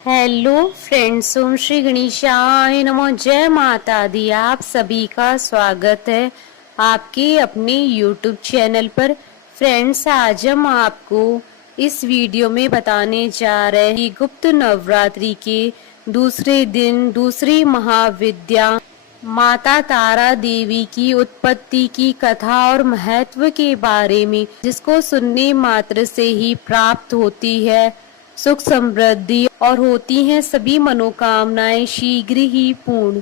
Hello friends, ओम श्री गणेशाय नमः। जय माता दी। आप सभी का स्वागत है आपके अपने यूट्यूब चैनल पर। फ्रेंड्स, आज हम आपको इस वीडियो में बताने जा रहे हैं कि गुप्त नवरात्रि के दूसरे दिन दूसरी महाविद्या माता तारा देवी की उत्पत्ति की कथा और महत्व के बारे में, जिसको सुनने मात्र से ही प्राप्त होती है सुख समृद्धि और होती हैं सभी मनोकामनाएं शीघ्र ही पूर्ण।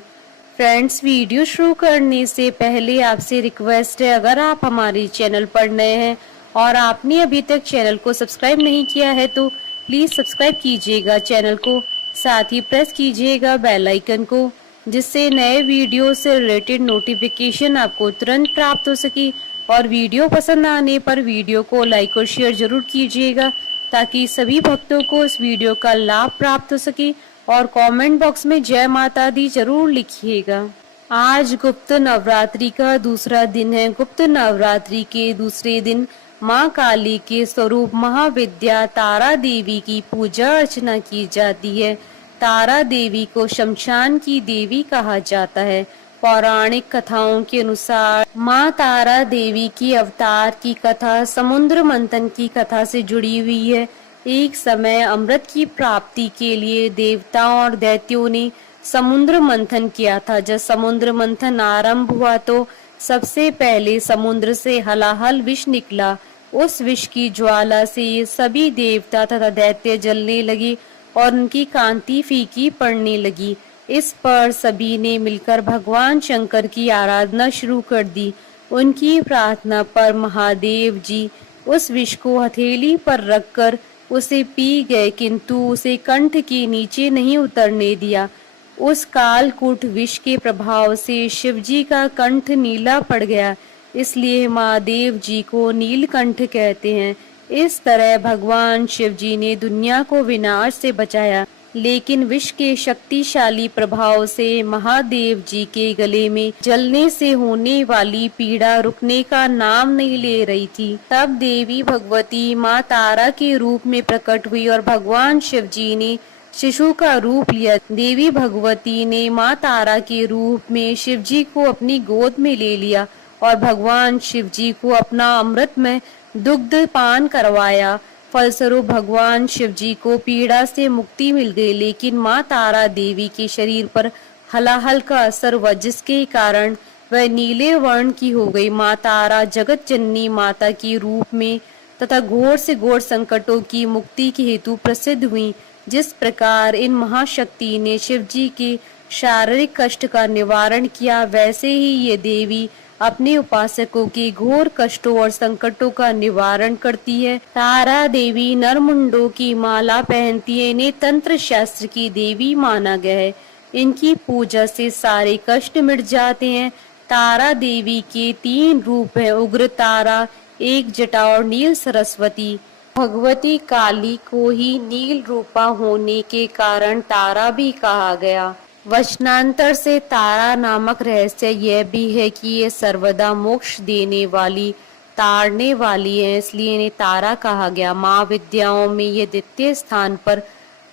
फ्रेंड्स, वीडियो शुरू करने से पहले आपसे रिक्वेस्ट है, अगर आप हमारे चैनल पर नए हैं और आपने अभी तक चैनल को सब्सक्राइब नहीं किया है तो प्लीज सब्सक्राइब कीजिएगा चैनल को। साथ ही प्रेस कीजिएगा बेल आइकन को, जिससे नए वीडियो से रिलेटेड नोटिफिकेशन आपको तुरंत प्राप्त हो सके। और वीडियो पसंद आने पर वीडियो को लाइक और शेयर जरूर कीजिएगा, ताकि सभी भक्तों को इस वीडियो का लाभ प्राप्त हो सके। और कमेंट बॉक्स में जय माता दी जरूर लिखिएगा। आज गुप्त नवरात्रि का दूसरा दिन है। गुप्त नवरात्रि के दूसरे दिन माँ काली के स्वरूप महाविद्या तारा देवी की पूजा अर्चना की जाती है। तारा देवी को शमशान की देवी कहा जाता है। पौराणिक कथाओं के अनुसार माँ तारा देवी की अवतार की कथा समुद्र मंथन की कथा से जुड़ी हुई है। एक समय अमृत की प्राप्ति के लिए देवताओं और दैत्यों ने समुद्र मंथन किया था। जब समुद्र मंथन आरंभ हुआ तो सबसे पहले समुद्र से हलाहल विष निकला। उस विष की ज्वाला से सभी देवता तथा दैत्य जलने लगे और उनकी कांति फीकी पड़ने लगी। इस पर सभी ने मिलकर भगवान शंकर की आराधना शुरू कर दी। उनकी प्रार्थना पर महादेव जी उस विष को हथेली पर रखकर उसे पी गए, किंतु उसे कंठ के नीचे नहीं उतरने दिया। उस कालकूट विष के प्रभाव से शिवजी का कंठ नीला पड़ गया, इसलिए महादेव जी को नीलकंठ कहते हैं। इस तरह भगवान शिवजी ने दुनिया को विनाश से बचाया, लेकिन विष के शक्तिशाली प्रभाव से महादेव जी के गले में जलने से होने वाली पीड़ा रुकने का नाम नहीं ले रही थी। तब देवी भगवती माँ तारा के रूप में प्रकट हुई और भगवान शिव जी ने शिशु का रूप लिया। देवी भगवती ने माँ तारा के रूप में शिव जी को अपनी गोद में ले लिया और भगवान शिव जी को अपना अमृतमय दुग्ध पान करवाया। फलस्वरूप भगवान शिव जी को पीड़ा से मुक्ति मिल गई, लेकिन माँ तारा देवी के शरीर पर हलाहल का असर हुआ, जिसके कारण वह नीले वर्ण की हो गई। माँ तारा जगत जननी माता के रूप में तथा घोर से घोर संकटों की मुक्ति के हेतु प्रसिद्ध हुई। जिस प्रकार इन महाशक्ति ने शिव जी के शारीरिक कष्ट का निवारण किया, वैसे ही ये देवी अपने उपासकों के घोर कष्टों और संकटों का निवारण करती है। तारा देवी नरमुंडों की माला पहनती है। इन्हें तंत्र शास्त्र की देवी माना गया है। इनकी पूजा से सारे कष्ट मिट जाते हैं। तारा देवी के 3 रूप हैं, उग्र तारा, एक जटा और नील सरस्वती। भगवती काली को ही नील रूपा होने के कारण तारा भी कहा गया। वचनांतर से तारा नामक रहस्य यह भी है कि ये सर्वदा मोक्ष देने वाली, तारने वाली है, इसलिए इन्हें तारा कहा गया। माँ विद्याओं में ये द्वितीय स्थान पर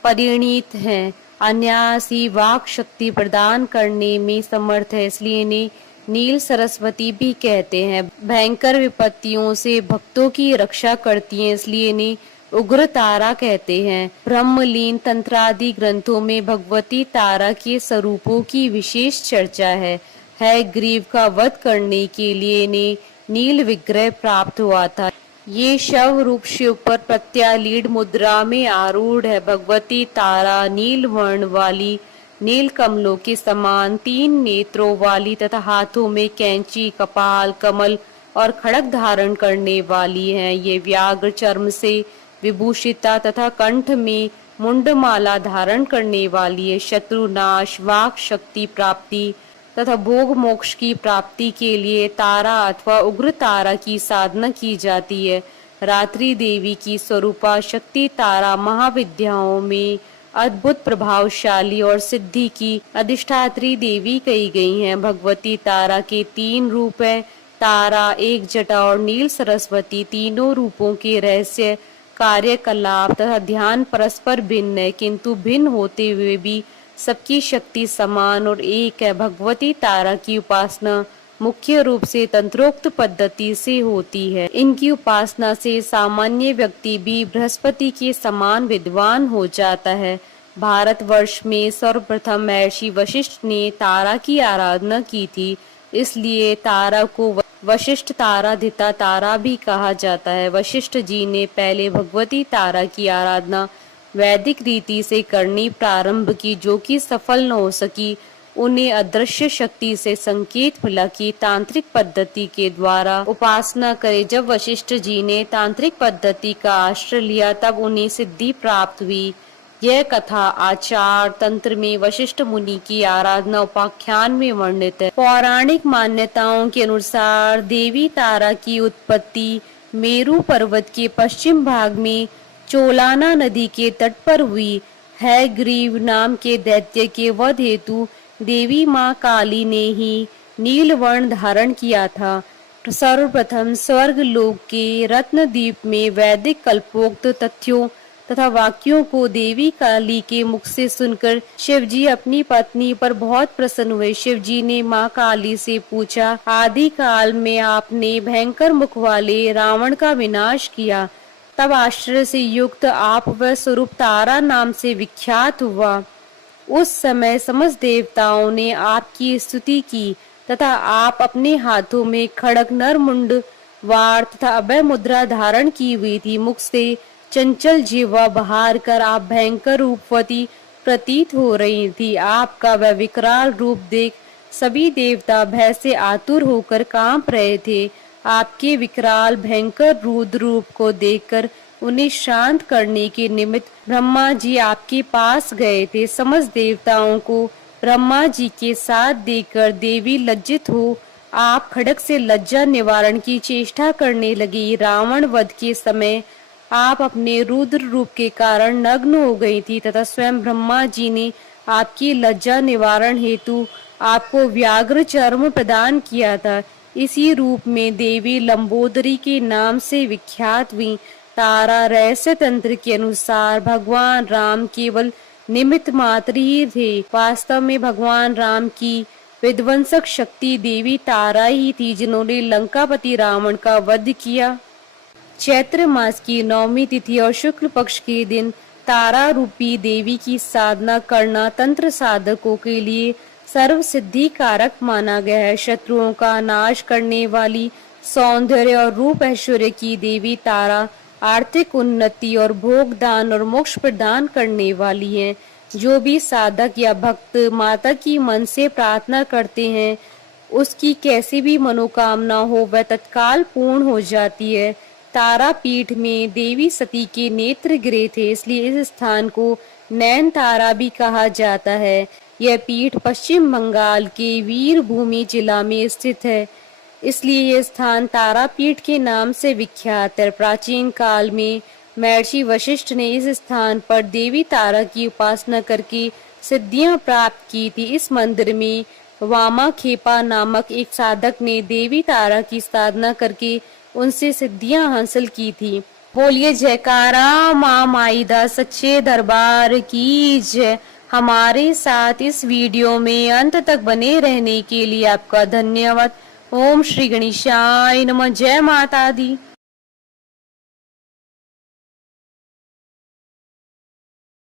परिणीत हैं। अनायासी वाक शक्ति प्रदान करने में समर्थ है, इसलिए इन्हें नील सरस्वती भी कहते हैं। भयंकर विपत्तियों से भक्तों की रक्षा करती हैं, इसलिए इन्हें उग्र तारा कहते हैं। ब्रह्मलीन तंत्रादि ग्रंथों में भगवती तारा के स्वरूपों की विशेष चर्चा है। ग्रीव का वध करने के लिए इन्हें नील विग्रह प्राप्त हुआ था। ये शव रूप शिव पर प्रत्यालीड मुद्रा में आरूढ़ है। भगवती तारा नील वर्ण वाली, नील कमलों के समान 3 नेत्रों वाली तथा हाथों में कैंची, कपाल, कमल और खड़ग धारण करने वाली हैं। ये व्याघ्र चर्म से विभूषिता तथा कंठ में मुंडमाला धारण करने वाली है। शत्रुनाश, वाक शक्ति प्राप्ति तथा भोग मोक्ष की प्राप्ति के लिए तारा अथवा उग्र तारा की साधना की जाती है। रात्रि देवी की स्वरूपा शक्ति तारा महाविद्याओं में अद्भुत प्रभावशाली और सिद्धि की अधिष्ठात्री देवी कही गई हैं। भगवती तारा के 3 रूप हैं, तारा, एक जटा और नील सरस्वती। तीनों रूपों के रहस्य कार्यकलाप तथा ध्यान परस्पर भिन्न है, किंतु भिन्न होते हुए भी सबकी शक्ति समान और एक है। भगवती तारा की उपासना मुख्य रूप से तंत्रोक्त पद्धति से होती है। इनकी उपासना से सामान्य व्यक्ति भी बृहस्पति के समान विद्वान हो जाता है। भारतवर्ष में सर्वप्रथम महर्षि वशिष्ठ ने तारा की आराधना की थी, इसलिए तारा को वशिष्ठ ताराधिता तारा भी कहा जाता है। वशिष्ठ जी ने पहले भगवती तारा की आराधना वैदिक रीति से करनी प्रारंभ की, जो कि सफल न हो सकी। उन्हें अदृश्य शक्ति से संकेत मिला कि तांत्रिक पद्धति के द्वारा उपासना करे। जब वशिष्ठ जी ने तांत्रिक पद्धति का आश्रय लिया तब उन्हें सिद्धि प्राप्त हुई। यह कथा आचार तंत्र में वशिष्ठ मुनि की आराधना उपाख्यान में वर्णित है। पौराणिक मान्यताओं के अनुसार देवी तारा की उत्पत्ति मेरू पर्वत के पश्चिम भाग में चोलाना नदी के तट पर हुई है। ग्रीव नाम के दैत्य के वध हेतु देवी माँ काली ने ही नीलवर्ण धारण किया था। सर्वप्रथम स्वर्ग लोक के रत्नद्वीप में वैदिक कल्पोक्त तथ्यों तथा वाक्यों को देवी काली के मुख से सुनकर शिवजी अपनी पत्नी पर बहुत प्रसन्न हुए। शिवजी ने माँ काली से पूछा, आदि काल में आपने भयंकर मुख वाले रावण का विनाश किया, तब आश्चर्य से युक्त आप वह स्वरूप तारा नाम से विख्यात हुआ। उस समय समस्त देवताओं ने आपकी स्तुति की तथा आप अपने हाथों में खड़ग नरमुंड वार तथा अभय मुद्रा धारण की हुई थी। मुख से चंचल जीवा बहार कर आप भयंकर रूपवती प्रतीत हो रही थी। आपका वह विकराल रूप देख सभी देवता भय से आतुर होकर कांप रहे थे। आपके विकराल भयंकर रुद्र रूप को देखकर उन्हें शांत करने के निमित्त ब्रह्मा जी आपके पास गए थे। समस्त देवताओं को ब्रह्मा जी के साथ देखकर देवी लज्जित हो आप खड़ग से लज्जा निवारण की चेष्टा करने लगी। रावण वध के समय आप अपने रुद्र रूप के कारण नग्न हो गई थी तथा स्वयं ब्रह्मा जी ने आपकी लज्जा निवारण हेतु आपको व्याघ्र चर्म प्रदान किया था। इसी रूप में देवी लंबोदरी के नाम से विख्यात हुई। तारा रहस्य तंत्र के अनुसार भगवान राम केवल निमित्त मात्र ही थे। वास्तव में भगवान राम की विध्वंसक शक्ति देवी तारा ही थी, जिन्होंने लंकापति रावण का वध किया। चैत्र मास की 9वीं तिथि और शुक्ल पक्ष के दिन तारा रूपी देवी की साधना करना तंत्र साधकों के लिए सर्व सिद्धि कारक माना गया है। शत्रुओं का नाश करने वाली, सौंदर्य और रूप ऐश्वर्य की देवी तारा आर्थिक उन्नति और भोग दान और मोक्ष प्रदान करने वाली है। जो भी साधक या भक्त माता की मन से प्रार्थना करते हैं, उसकी कैसी भी मनोकामना हो वह तत्काल पूर्ण हो जाती है। तारा पीठ में देवी सती के नेत्र गिरे थे, इसलिए इस स्थान को नैन तारा भी कहा जाता है। यह पीठ पश्चिम बंगाल के वीरभूमि जिला में स्थित है, इसलिए यह स्थान तारापीठ के नाम से विख्यात है। प्राचीन काल में महर्षि वशिष्ठ ने इस स्थान पर देवी तारा की उपासना करके सिद्धियां प्राप्त की थी। इस मंदिर में वामा खेपा नामक एक साधक ने देवी तारा की साधना करके उनसे सिद्धियां हासिल की थी। बोलिए जयकारा माँ माईदा सच्चे दरबार की जय। हमारे साथ इस वीडियो में अंत तक बने रहने के लिए आपका धन्यवाद। ओम श्री गणेशाय नमः। जय माता दी।